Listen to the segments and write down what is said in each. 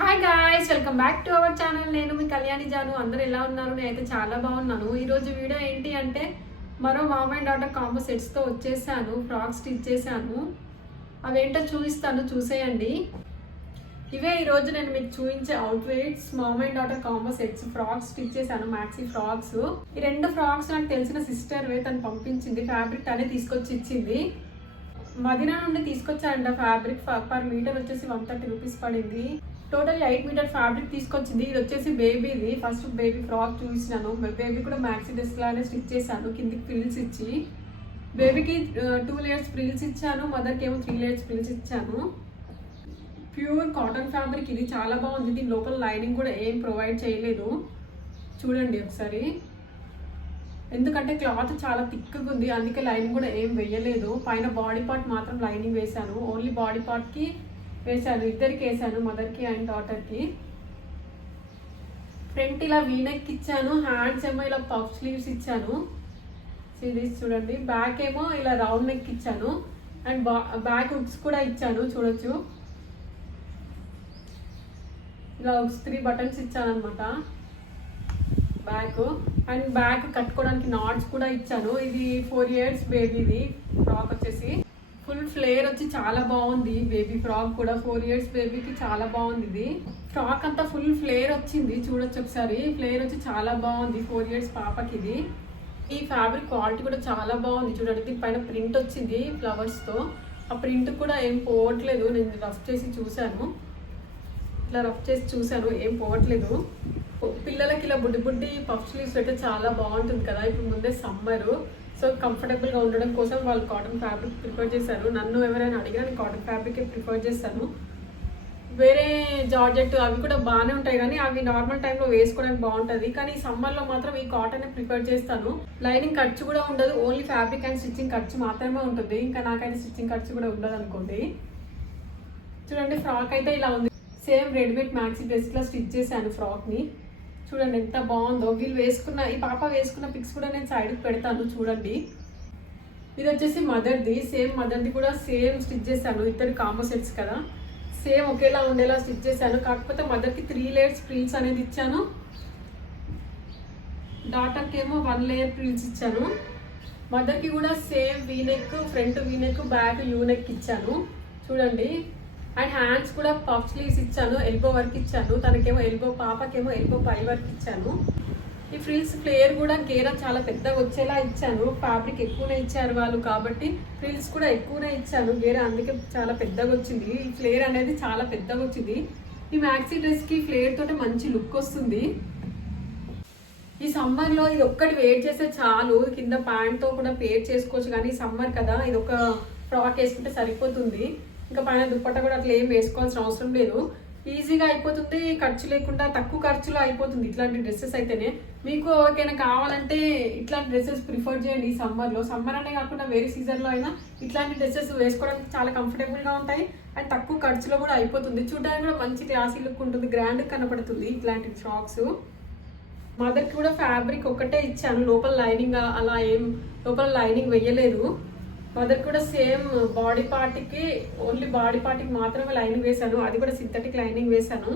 Hi guys, welcome back to our channel. నేను మీ కళ్యాణి జాను. అందరూ ఎలా ఉన్నారు? నేనైతే చాలా బాగున్నాను. ఈరోజు వీడియో ఏంటి అంటే మరో మామ్ అండ్ డాటర్ కాంబో సెట్స్తో వచ్చేసాను. ఫ్రాక్ స్టిచ్ చేశాను. అవేంటో చూపిస్తాను, చూసేయండి. ఇవే ఈరోజు నేను మీకు చూపించే outfits. Mom and daughter combo sets frocks stitch చేశాను, మ్యాక్సీ ఫ్రాక్స్. ఈ రెండు ఫ్రాక్స్ నాకు తెలిసిన సిస్టర్ తను పంపించింది. ఫ్యాబ్రిక్ తనే తీసుకొచ్చి ఇచ్చింది. మదీనా నుండి తీసుకొచ్చారంట. ఫ్యాబ్రిక్ పర్ మీటర్ వచ్చేసి 130 రూపీస్ పడింది. టోటల్ 8 మీటర్ ఫ్యాబ్రిక్ తీసుకొచ్చింది. ఇది వచ్చేసి బేబీది. ఫస్ట్ బేబీ ఫ్రాక్ చూపించినాను. బేబీ కూడా మ్యాక్సీ డ్రెస్ లానే స్టిచ్ చేశాను, కిందికి ఫ్రిల్స్ ఇచ్చి. బేబీకి 2 లేయర్స్ ఫ్రిల్స్ ఇచ్చాను, మదర్కి ఏమో 3 లేయర్స్ ఫ్రిల్స్ ఇచ్చాను. ప్యూర్ కాటన్ ఫ్యాబ్రిక్ ఇది, చాలా బాగుంది. దీని లోపల లైనింగ్ కూడా ఏం ప్రొవైడ్ చేయలేదు. చూడండి ఒకసారి, ఎందుకంటే క్లాత్ చాలా థిక్గా ఉంది, అందుకే లైనింగ్ కూడా ఏం వేయలేదు. పైన బాడీ పార్ట్ మాత్రం లైనింగ్ వేశాను. ఓన్లీ బాడీ పార్ట్కి వేసాను, ఇద్దరికి వేసాను, మదర్కి అండ్ డాటర్కి. ఫ్రంట్ ఇలా వీనెక్ ఇచ్చాను, హ్యాండ్స్ ఏమో ఇలా పఫ్ స్లీవ్స్ ఇచ్చాను. ఇది చూడండి. బ్యాక్ ఏమో ఇలా రౌండ్ నెక్ ఇచ్చాను అండ్ బ్యాక్ హుక్స్ కూడా ఇచ్చాను. చూడొచ్చు, ఇలా హుక్స్ 3 బటన్స్ ఇచ్చాను అనమాట బ్యాక్. అండ్ బ్యాక్ కట్టుకోవడానికి నాట్స్ కూడా ఇచ్చాను. ఇది 4 years బేబీది ఫ్రాక్ వచ్చేసి. ఫుల్ ఫ్లేర్ వచ్చి చాలా బాగుంది. బేబీ ఫ్రాక్ కూడా 4 years బేబీకి చాలా బాగుంది. ఇది ఫ్రాక్ అంతా ఫుల్ ఫ్లేర్ వచ్చింది, చూడొచ్చు ఒకసారి. ఫ్లేర్ వచ్చి చాలా బాగుంది 4 years పాపకి. ఇది ఈ ఫ్యాబ్రిక్ క్వాలిటీ కూడా చాలా బాగుంది. చూడండి, దీనిపైన ప్రింట్ వచ్చింది ఫ్లవర్స్తో. ఆ ప్రింట్ కూడా ఏం పోవట్లేదు. నేను రఫ్ చేసి చూశాను, ఇట్లా రఫ్ చేసి చూశాను, ఏం పోవట్లేదు. పిల్లలకి ఇలా బుడ్డి బుడ్డి పఫ్ స్లీవ్స్ అయితే చాలా బాగుంటుంది కదా. ఇప్పుడు ముందే సమ్మరు, సో కంఫర్టబుల్గా ఉండడం కోసం వాళ్ళు కాటన్ ఫ్యాబ్రిక్ ప్రిఫర్ చేశారు. నన్ను ఎవరైనా అడిగినా నేను కాటన్ ఫ్యాబ్రికే ప్రిఫర్ చేస్తాను. వేరే జార్జెట్ అవి కూడా బాగానే ఉంటాయి, కానీ అవి నార్మల్ టైంలో వేసుకోవడానికి బాగుంటుంది. కానీ సమ్మర్లో మాత్రం ఈ కాటన్ ప్రిఫర్ చేస్తాను. లైనింగ్ ఖర్చు కూడా ఉండదు, ఓన్లీ ఫ్యాబ్రిక్ అండ్ స్టిచ్చింగ్ ఖర్చు మాత్రమే ఉంటుంది. ఇంకా నాకైతే స్టిచ్చింగ్ ఖర్చు కూడా ఉండదు అనుకోండి. చూడండి, ఫ్రాక్ అయితే ఇలా ఉంది. సేమ్ రెడీమేడ్ మ్యాక్సీ డ్రెస్లో స్టిచ్ చేశాను ఫ్రాక్ని. చూడండి ఎంత బాగుందో. వీళ్ళు వేసుకున్న, ఈ పాప వేసుకున్న పిక్స్ కూడా నేను సైడ్కి పెడతాను, చూడండి. ఇది వచ్చేసి మదర్ది. సేమ్ మదర్ది కూడా సేమ్ స్టిచ్ చేశాను. ఇద్దరు కాంబో సెట్స్ కదా, సేమ్ ఒకేలా ఉండేలా స్టిచ్ చేశాను. కాకపోతే మదర్కి 3 లేయర్స్ ఫ్రిల్స్ అనేది ఇచ్చాను, డాటర్కి ఏమో 1 లేయర్ ఫ్రిల్స్ ఇచ్చాను. మదర్కి కూడా same V-neck, front V-neck, back U-neck ఇచ్చాను. చూడండి. అండ్ హ్యాండ్స్ కూడా పఫ్ స్లీవ్స్ ఇచ్చాను, ఎల్బో వర్క్ ఇచ్చాను. తనకేమో ఎల్బో, పాపకేమో ఎల్బో పై వర్క్ ఇచ్చాను. ఈ ఫ్రిల్స్ ఫ్లేర్ కూడా గేరా చాలా పెద్దగా వచ్చేలా ఇచ్చాను. ఫ్యాబ్రిక్ ఎక్కువనే ఇచ్చారు వాళ్ళు కాబట్టి ఫ్రిల్స్ కూడా ఎక్కువనే ఇచ్చాను. గేరా అందుకే చాలా పెద్దగా వచ్చింది. ఈ ఫ్లేర్ అనేది చాలా పెద్దగా వచ్చింది. ఈ మ్యాక్సీ డ్రెస్కి ఫ్లేర్ తోటి మంచి లుక్ వస్తుంది. ఈ సమ్మర్లో ఇది ఒక్కటి వేర్ చేస్తే చాలు. కింద ప్యాంట్తో కూడా పేర్ చేసుకోవచ్చు, కానీ సమ్మర్ కదా, ఇది ఒక ఫ్రాక్ వేసుకుంటే సరిపోతుంది. ఇంకా పైన దుప్పట్ట కూడా అట్లా ఏం వేసుకోవాల్సిన అవసరం లేదు. ఈజీగా అయిపోతుంది, ఖర్చు లేకుండా తక్కువ ఖర్చులో అయిపోతుంది ఇట్లాంటి డ్రెస్సెస్ అయితేనే. మీకు ఎవరికైనా కావాలంటే ఇట్లాంటి డ్రెస్సెస్ ప్రిఫర్ చేయండి ఈ సమ్మర్లో. సమ్మర్ అనే కాకుండా వేరే సీజన్లో అయినా ఇట్లాంటి డ్రెస్సెస్ వేసుకోవడానికి చాలా కంఫర్టబుల్గా ఉంటాయి అండ్ తక్కువ ఖర్చులో కూడా అయిపోతుంది. చూడడానికి కూడా మంచి క్లాసీ లుక్ ఉంటుంది, గ్రాండ్ కనపడుతుంది ఇట్లాంటి ఫ్రాక్స్. మదర్కి కూడా ఫ్యాబ్రిక్ ఒకటే ఇచ్చాను, లోపల లైనింగ్ అలా ఏం లోపల లైనింగ్ వేయలేదు. మదర్ కూడా సేమ్ బాడీ పార్ట్కి, ఓన్లీ బాడీ పార్ట్కి మాత్రమే లైనింగ్ వేశాను, అది కూడా సింథటిక్ లైనింగ్ వేశాను.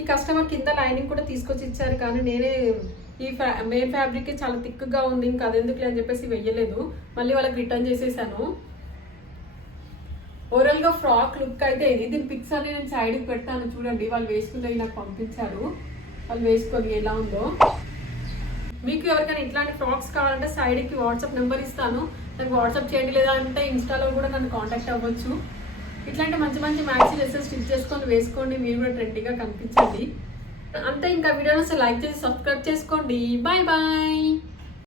ఈ కస్టమర్ కింద లైనింగ్ కూడా తీసుకొచ్చి ఇచ్చారు, కానీ నేనే ఈ మెయిన్ ఫ్యాబ్రిక్ చాలా థిక్గా ఉంది, ఇంకా అదెందుకులే అని చెప్పేసి వెయ్యలేదు. మళ్ళీ వాళ్ళకి రిటర్న్ చేసేసాను. ఓవరాల్గా ఫ్రాక్ లుక్ అయితే ఇది. దీని పిక్స్ అన్ని నేను సైడ్కి పెడతాను, చూడండి. వాళ్ళు వేసుకున్నవి నాకు పంపించారు, వాళ్ళు వేసుకొని ఎలా ఉందో. మీకు ఎవరికైనా ఇట్లాంటి ఫ్రాక్స్ కావాలంటే సైడ్కి వాట్సాప్ నెంబర్ ఇస్తాను, నాకు వాట్సాప్ చేయండి. లేదా అంటే ఇన్స్టాలో కూడా నన్ను కాంటాక్ట్ అవ్వచ్చు. ఇట్లాంటి మంచి మంచి మ్యాక్సీ డ్రెస్సెస్ స్టిచ్ చేసుకొని వేసుకోండి, మీరు కూడా ట్రెండీగా కనిపించండి. అంతే. ఇంకా వీడియోని లైక్ చేసి సబ్స్క్రైబ్ చేసుకోండి. Bye bye.